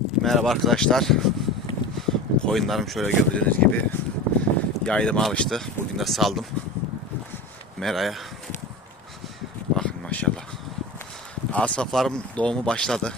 Merhaba arkadaşlar. Koyunlarım şöyle gördüğünüz gibi yaylıma alıştı. Bugün de saldım. Mera'ya. Bakın maşallah. Asaflarım doğumu başladı.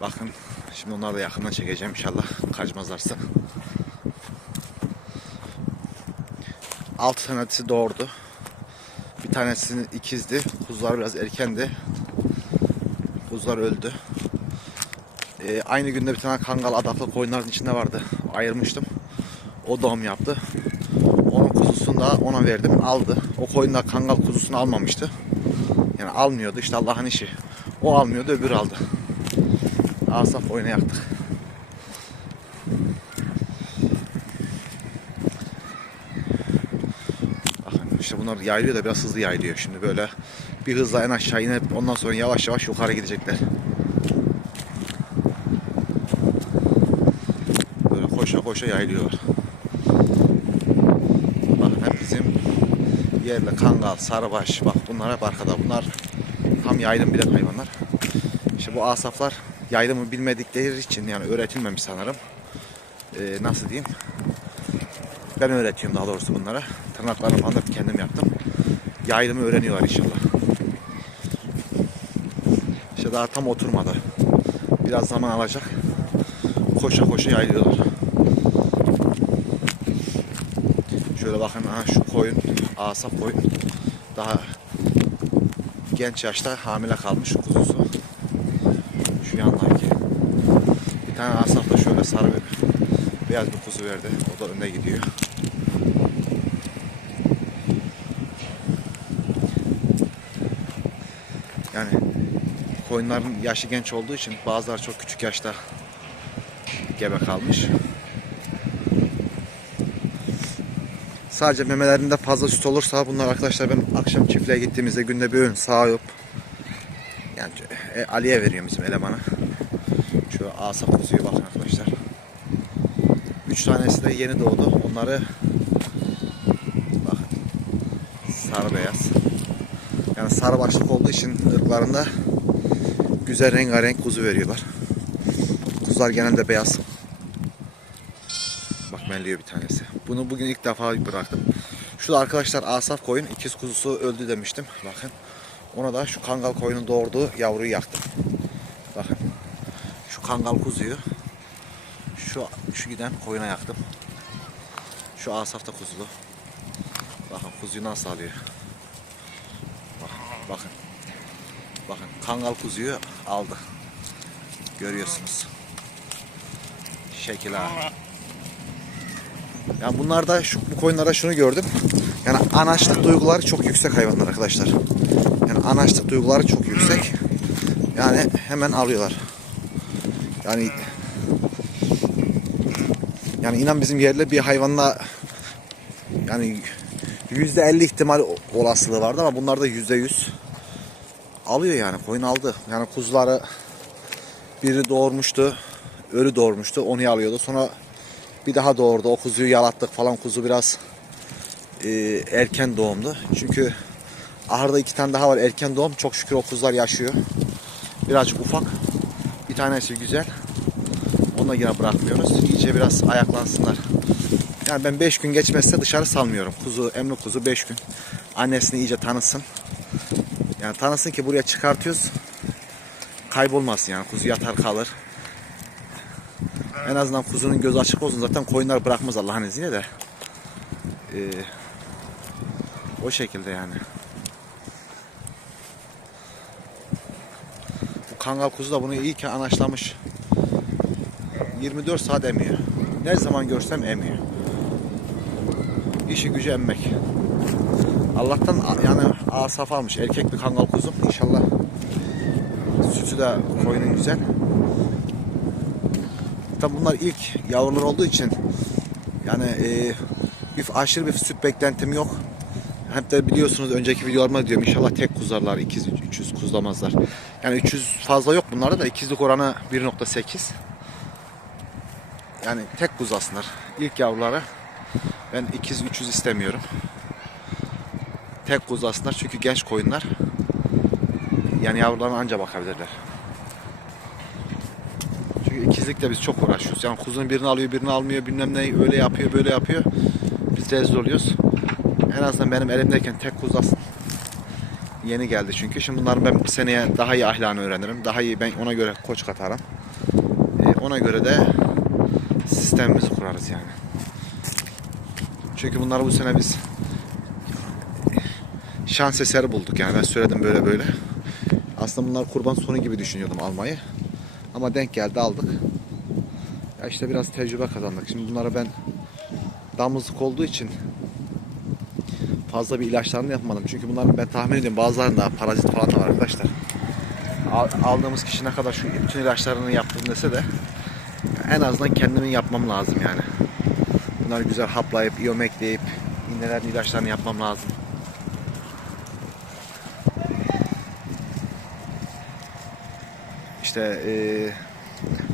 Bakın şimdi onları da yakından çekeceğim inşallah kaçmazlarsa. 6 tanesi doğurdu. Bir tanesinin ikizdi. Kuzular biraz erkendi. Kuzular öldü. Ee, aynı günde bir tane kangal adaklı koyunların içinde vardı. Ayırmıştım. O doğum yaptı. Onun kuzusunu da ona verdim. Aldı. O koyunlar kangal kuzusunu almamıştı. Yani almıyordu. İşte Allah'ın işi. O almıyordu öbürü aldı. Asaf oyuna yaktık. Bakın bunlar yayılıyor da biraz hızlı yayılıyor. Şimdi böyle bir hızla en aşağı inip ondan sonra yavaş yavaş yukarı gidecekler. Böyle koşa yayılıyorlar. Bak hem bizim yerli kangal, sarıbaş bak bunlar hep arkada. Bunlar tam yaylım bilen hayvanlar. İşte bu asaflar yaylımı bilmedikleri için yani öğretilmemiş sanırım. Ee, nasıl diyeyim? Ben öğretiyorum daha doğrusu bunlara. Tırnaklarını falan kendim yaptım. Yaylımı öğreniyorlar inşallah. İşte daha tam oturmadı. Biraz zaman alacak. Koşa koşa yaylıyorlar. Şöyle bakın ha şu koyun, asap koyun. Daha genç yaşta hamile kalmış kuzusu. Şu yandaki. Bir tane asap da şöyle sarı bir beyaz bir kuzu verdi. O da önde gidiyor. Yani koyunların yaşı genç olduğu için bazıları çok küçük yaşta gebe kalmış. Sadece memelerinde fazla süt olursa bunlar arkadaşlar ben akşam çiftliğe gittiğimizde günde bir öğün sağıp yani e, Ali'ye veriyorum bizim elemana. Şu asap kuzuyu bakın arkadaşlar. Üç tanesi de yeni doğdu. Onları bakın sarı beyaz. Yani sarı başlık olduğu için ırklarında güzel rengarenk kuzu veriyorlar. Kuzular genelde beyaz. Bak melliyor bir tanesi. Bunu bugün ilk defa bıraktım. Şu da arkadaşlar asaf koyun ikiz kuzusu öldü demiştim. Bakın. Ona da şu kangal koyunun doğurduğu yavruyu yaktım. Bakın. Şu kangal kuzuyu şu şu giden koyuna yaktım. Şu asaf da kuzulu. Bakın kuzuyu nasıl alıyor. Bakın. Bakın. Bakın kangal kuzuyu aldı. Görüyorsunuz. Şekil ha. Yani bunlarda şu bu koyunlarda şunu gördüm. Yani anaçlık duyguları çok yüksek hayvanlar arkadaşlar. Yani anaçlık duyguları çok yüksek. Yani hemen alıyorlar. Yani yani inan bizim yerli bir hayvanla yani yüzde elli ihtimal olasılığı vardı ama bunlarda yüzde yüz alıyor yani koyun aldı. Yani kuzuları biri doğurmuştu, ölü doğurmuştu, onu alıyordu. Sonra bir daha doğurdu. O kuzuyu yalattık falan. Kuzu biraz e, erken doğumdu. Çünkü ahırda iki tane daha var erken doğum. Çok şükür o kuzular yaşıyor. Birazcık ufak. Bir tanesi güzel. Onu da yine bırakmıyoruz. İyice biraz ayaklansınlar. Yani ben 5 gün geçmezse dışarı salmıyorum. Kuzu, emli kuzu 5 gün. Annesini iyice tanısın. Yani tanısın ki buraya çıkartıyoruz. Kaybolmasın yani. Kuzu yatar kalır. En azından kuzunun gözü açık olsun. Zaten koyunlar bırakmaz Allah'ın izniyle de. Ee, o şekilde yani. Bu kangal kuzu da bunu iyi ki anaçlamış. 24 saat emiyor. Ne zaman görsem emiyor. İşi gücü emmek. Allah'tan yani asaf almış. Erkek bir kangal kuzum. İnşallah sütü de koyunun güzel. Tabi bunlar ilk yavrular olduğu için yani e, bir aşırı bir süt beklentim yok. Hep de biliyorsunuz önceki videolarıma diyorum inşallah tek kuzarlar 200 300 kuzlamazlar. Yani 300 fazla yok bunlarda da ikizlik oranı 1.8. Yani tek kuzasınlar. İlk yavruları ben 200 300 istemiyorum. Tek kuzasınlar çünkü genç koyunlar. Yani yavrularına anca bakabilirler. Besicilikle biz çok uğraşıyoruz. Yani kuzunun birini alıyor, birini almıyor, bilmem ne öyle yapıyor, böyle yapıyor. Biz rezil oluyoruz. En azından benim elimdeyken tek kuzu aslında yeni geldi çünkü. Şimdi bunların ben bir seneye daha iyi ahlakını öğrenirim. Daha iyi ben ona göre koç katarım. Ee, ona göre de sistemimizi kurarız yani. Çünkü bunları bu sene biz şans eseri bulduk yani ben söyledim böyle böyle. Aslında bunlar kurban sonu gibi düşünüyordum almayı. Ama denk geldi aldık. Ya işte biraz tecrübe kazandık. Şimdi bunları ben damızlık olduğu için fazla bir ilaçlarını yapmadım. Çünkü bunların ben tahmin ediyorum bazılarında parazit falan da var arkadaşlar. Al- Aldığımız kişi ne kadar şu bütün ilaçlarını yaptım dese de en azından kendimin yapmam lazım yani. Bunları güzel haplayıp, iyomekleyip, iğnelerin ilaçlarını yapmam lazım. İşte eee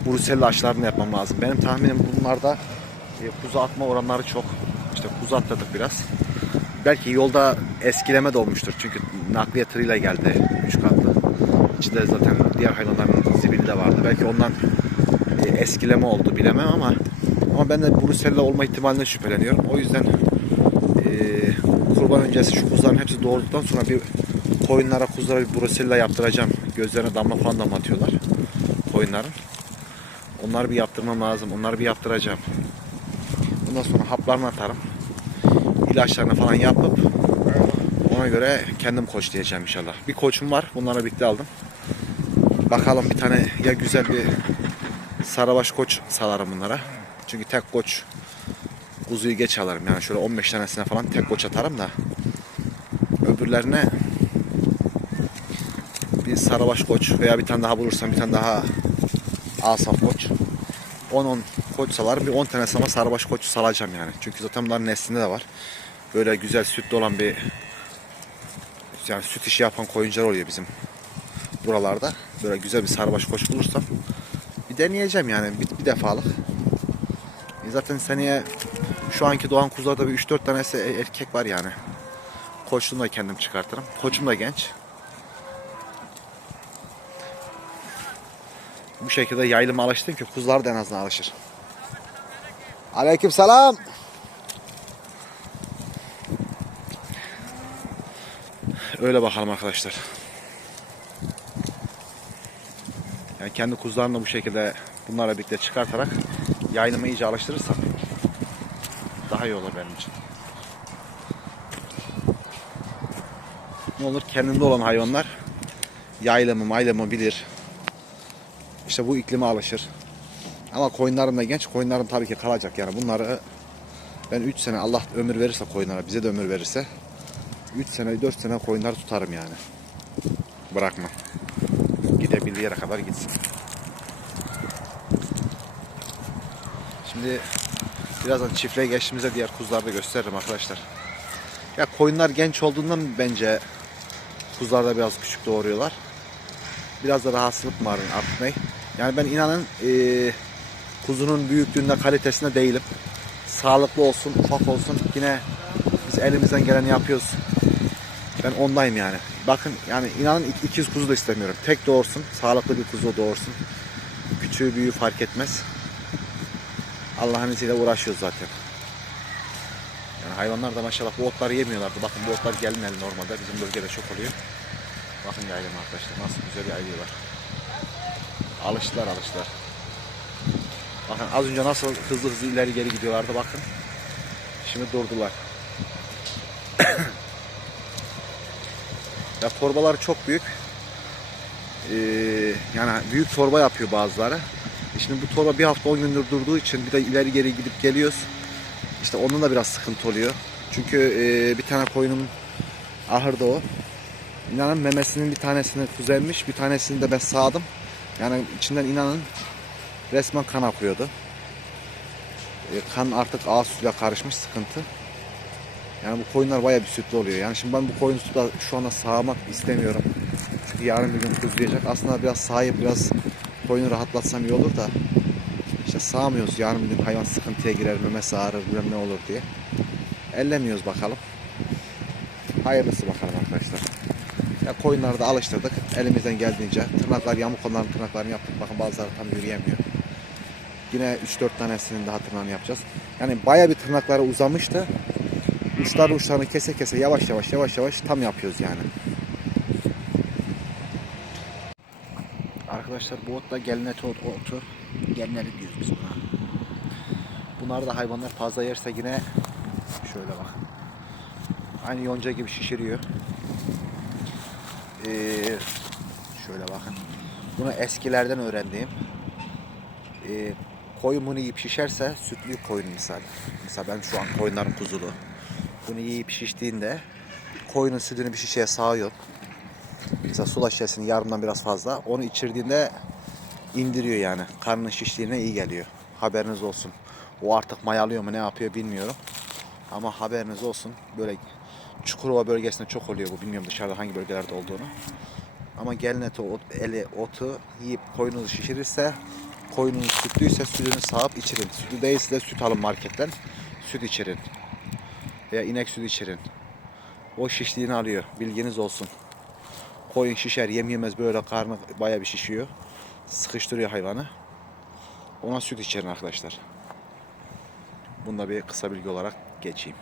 Brusella aşılarını yapmam lazım. Benim tahminim bunlarda e, kuzu atma oranları çok. İşte kuzu atladık biraz. Belki yolda eskileme de olmuştur. Çünkü nakliye tırıyla geldi 3 katlı. İçinde zaten diğer hayvanların zibili de vardı. Belki ondan e, eskileme oldu bilemem ama ama ben de Brusella olma ihtimaline şüpheleniyorum. O yüzden e, kurban öncesi şu kuzuların hepsi doğurduktan sonra bir koyunlara kuzulara bir Brusella yaptıracağım. Gözlerine damla falan damlatıyorlar koyunların. Onları bir yaptırmam lazım. Onları bir yaptıracağım. Ondan sonra haplarını atarım. İlaçlarını falan yapıp ona göre kendim koçlayacağım inşallah. Bir koçum var. Bunlara birlikte aldım. Bakalım bir tane ya güzel bir sarabaş koç salarım bunlara. Çünkü tek koç kuzuyu geç alırım. Yani şöyle 15 tanesine falan tek koç atarım da öbürlerine bir sarabaş koç veya bir tane daha bulursam bir tane daha asaf koç. 10-10 koç salarım. Bir 10 tane sama sarıbaş koç salacağım yani. Çünkü zaten bunların neslinde de var. Böyle güzel sütlü olan bir yani süt işi yapan koyuncular oluyor bizim buralarda. Böyle güzel bir sarıbaş koç bulursam bir deneyeceğim yani bir, bir defalık. E zaten seneye şu anki doğan kuzularda bir 3-4 tanesi e- erkek var yani. Koçluğunu da kendim çıkartırım. Koçum da genç. Bu şekilde yaylıma alıştım ki kuzular da en azından alışır. Aleyküm selam. Öyle bakalım arkadaşlar. Yani kendi kuzularını bu şekilde bunlarla birlikte çıkartarak yaylımı iyice alıştırırsam daha iyi olur benim için. Ne olur kendinde olan hayvanlar yaylımı maylımı bilir. İşte bu iklime alışır. Ama koyunlarım da genç. Koyunlarım tabii ki kalacak yani. Bunları ben 3 sene Allah ömür verirse koyunlara, bize de ömür verirse 3 sene, 4 sene koyunları tutarım yani. Bırakma. Gidebildiği yere kadar gitsin. Şimdi birazdan çiftliğe geçtiğimizde diğer kuzuları da gösteririm arkadaşlar. Ya koyunlar genç olduğundan bence kuzular da biraz küçük doğuruyorlar. Biraz da rahatsızlık var artık? Yani ben inanın eee, kuzunun büyüklüğünde kalitesinde değilim. Sağlıklı olsun, ufak olsun yine biz elimizden geleni yapıyoruz. Ben ondayım yani. Bakın yani inanın ik- ikiz kuzu da istemiyorum. Tek doğursun, sağlıklı bir kuzu doğursun. Küçüğü büyüğü fark etmez. Allah'ın izniyle uğraşıyoruz zaten. Yani hayvanlar da maşallah bu otları yemiyorlardı. Bakın bu otlar gelineli normalde bizim bölgede çok oluyor. Bakın yaylım arkadaşlar nasıl güzel yaylıyorlar. Alıştılar alıştılar. Bakın az önce nasıl hızlı hızlı ileri geri gidiyorlardı bakın. Şimdi durdular. ya torbaları çok büyük. Ee, yani büyük torba yapıyor bazıları. E Şimdi bu torba bir hafta 10 gündür durduğu için bir de ileri geri gidip geliyoruz. İşte onun da biraz sıkıntı oluyor. Çünkü e, bir tane koyunum ahırda o. İnanın memesinin bir tanesini kuzenmiş, bir tanesini de ben sağdım. Yani içinden inanın resmen kan akıyordu. E, kan artık ağız suyla karışmış sıkıntı. Yani bu koyunlar bayağı bir sütlü oluyor. Yani şimdi ben bu koyun sütü da şu anda sağmak istemiyorum. Çünkü yarın bir gün kuzlayacak. Aslında biraz sahip biraz koyunu rahatlatsam iyi olur da. İşte sağmıyoruz. Yarın bir gün hayvan sıkıntıya girer, memesi ağrır, bilmem ne olur diye. Ellemiyoruz bakalım. Hayırlısı bakalım arkadaşlar. Ya koyunları da alıştırdık. Elimizden geldiğince. Tırnaklar yamuk olanların tırnaklarını yaptık. Bakın bazıları tam yürüyemiyor. Yine 3-4 tanesinin daha tırnağını yapacağız. Yani baya bir tırnakları uzamıştı. Uçları uçlarını kese kese yavaş yavaş yavaş yavaş tam yapıyoruz yani. Arkadaşlar bu ot da gelnet ot, otu. Gelneri diyoruz biz buna. Bunlar da hayvanlar fazla yerse yine şöyle bak. Aynı yonca gibi şişiriyor. Ee, şöyle bakın. Bunu eskilerden öğrendiğim. Ee, koyun bunu yiyip şişerse sütlü koyun misal. Mesela ben şu an koyunların kuzulu. Bunu yiyip şiştiğinde koyunun sütünü bir şişeye sağıyor. Mesela sula şişesinin yarımdan biraz fazla. Onu içirdiğinde indiriyor yani. Karnının şişliğine iyi geliyor. Haberiniz olsun. O artık mayalıyor mu ne yapıyor bilmiyorum. Ama haberiniz olsun. Böyle Çukurova bölgesinde çok oluyor bu. Bilmiyorum dışarıda hangi bölgelerde olduğunu. Ama gelin eti, ot, eli, otu yiyip koyunuzu şişirirse koyunun sütlüyse sütünü sağıp içirin. Sütlü değilse de süt alın marketten. Süt içirin. Veya inek sütü içirin. O şişliğini alıyor. Bilginiz olsun. Koyun şişer yem yemez böyle karnı baya bir şişiyor. Sıkıştırıyor hayvanı. Ona süt içerin arkadaşlar. Bunda bir kısa bilgi olarak geçeyim.